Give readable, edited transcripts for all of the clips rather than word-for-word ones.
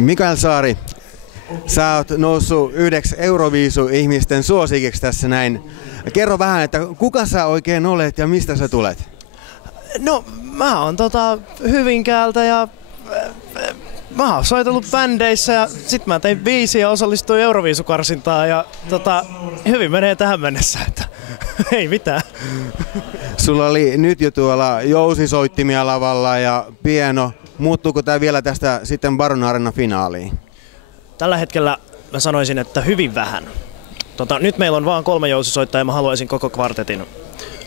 Mikael Saari, sä oot noussut yhdeksi Euroviisu-ihmisten suosikiksi tässä näin. Kerro vähän, että kuka sä oikein olet ja mistä sä tulet? No, mä oon Hyvinkäältä ja mä oon soitellut bändeissä ja sit mä tein biisiä ja osallistuin Euroviisukarsintaan ja hyvin menee tähän mennessä, että ei mitään. Sulla oli nyt jo tuolla jousisoittimia lavalla ja pieno. Muuttuuko tää vielä tästä sitten Baron Arena finaaliin? Tällä hetkellä mä sanoisin, että hyvin vähän. Nyt meillä on vaan 3 jousisoittajaa ja mä haluaisin koko kvartetin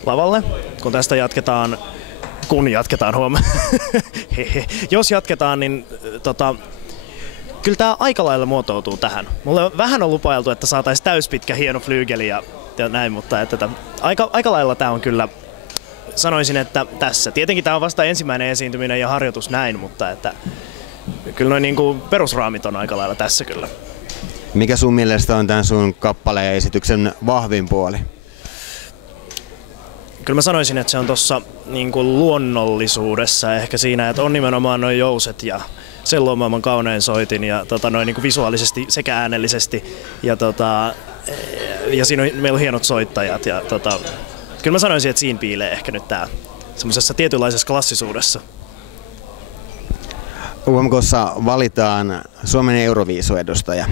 lavalle, kun jatketaan huomenna. Jos jatketaan, niin kyllä tää aika lailla muotoutuu tähän. Mulle vähän on lupailtu, että saataisiin täyspitkä hieno flyygeli ja näin, mutta aika lailla tää on kyllä, sanoisin, että tässä. Tietenkin tää on vasta ensimmäinen esiintyminen ja harjoitus näin, mutta että kyllä noin niinku perusraamit on aika lailla tässä kyllä. Mikä sun mielestä on tämän sun kappaleen esityksen vahvin puoli? Kyllä mä sanoisin, että se on tuossa niinku luonnollisuudessa ehkä siinä, että on nimenomaan noin jouset ja cello on maailman kaunein soitin ja noin niinku visuaalisesti sekä äänellisesti ja siinä on, meillä on hienot soittajat ja kyllä mä sanoisin, että siinä piilee ehkä nyt tää semmoisessa tietynlaisessa klassisuudessa. UMK:ssa valitaan Suomen Euroviisu-edustaja.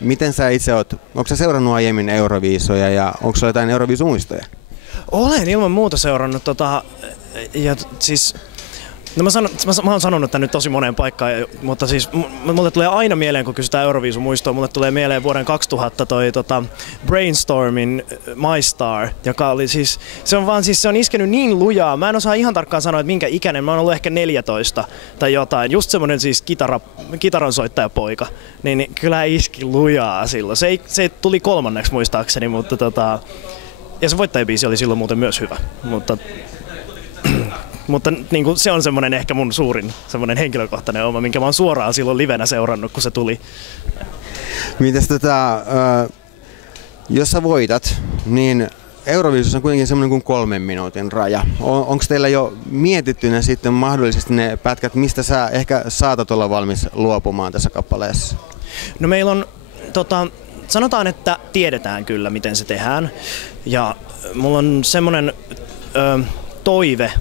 Miten sä itse onko sä seurannut aiemmin Euroviisuja ja onko sulla jotain Euroviisumuistoja? Olen ilman muuta seurannut ja siis no mä oon sanonut tämän nyt tosi moneen paikkaan, mutta siis mulle tulee aina mieleen, kun kysytään Euroviisumuistoa, mulle tulee mieleen vuoden 2000 Brainstormin My Star, joka oli siis, se on iskenyt niin lujaa. Mä en osaa ihan tarkkaan sanoa, että minkä ikäinen, mä oon ollut ehkä 14 tai jotain, just semmonen siis kitaransoittajapoika, niin kyllä iski lujaa silloin. Se tuli 3. muistaakseni, mutta ja se voittajabiisi oli silloin muuten myös hyvä, mutta niin kuin se on semmoinen ehkä mun suurin semmoinen henkilökohtainen oma, minkä mä oon suoraan silloin livenä seurannut, kun se tuli. Mites jos sä voitat, niin Euroviisussa on kuitenkin semmoinen kuin 3 minuutin raja. Onko teillä jo mietittynä sitten mahdollisesti ne pätkät, mistä sä ehkä saatat olla valmis luopumaan tässä kappaleessa? No meillä on, sanotaan, että tiedetään kyllä, miten se tehdään. Ja mulla on semmoinen toive,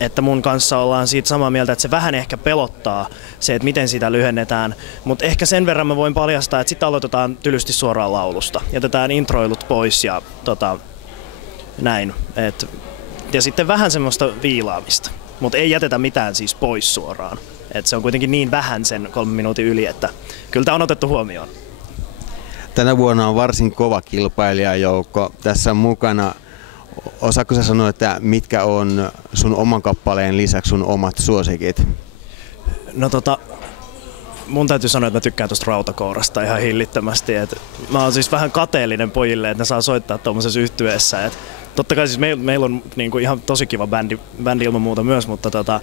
että mun kanssa ollaan siitä samaa mieltä, että se vähän ehkä pelottaa se, että miten sitä lyhennetään. Mutta ehkä sen verran mä voin paljastaa, että sitten aloitetaan tylysti suoraan laulusta. Jätetään introilut pois ja näin. Ja sitten vähän semmoista viilaamista. Mutta ei jätetä mitään siis pois suoraan. Et se on kuitenkin niin vähän sen 3 minuutin yli, että kyllä tää on otettu huomioon. Tänä vuonna on varsin kova kilpailijajoukko tässä mukana. Osaatko sä sanoa, että mitkä on sun oman kappaleen lisäksi sun omat suosikit? No mun täytyy sanoa, että mä tykkään tosta Rautakourasta ihan hillittömästi. Mä oon siis vähän kateellinen pojille, että ne saa soittaa tuommoisessa yhtyeessä. Totta kai siis meillä on niinku ihan tosi kiva bändi ilman muuta myös, mutta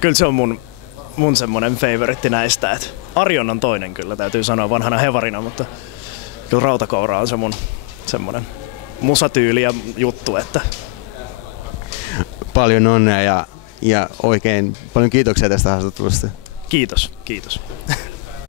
kyllä se on mun semmonen favoritti näistä. Arjon on toinen kyllä, täytyy sanoa vanhana hevarina, mutta kyllä Rautakoura on se mun semmonen musatyyli ja juttu, että paljon onnea ja oikein paljon kiitoksia tästä haastattelusta. Kiitos.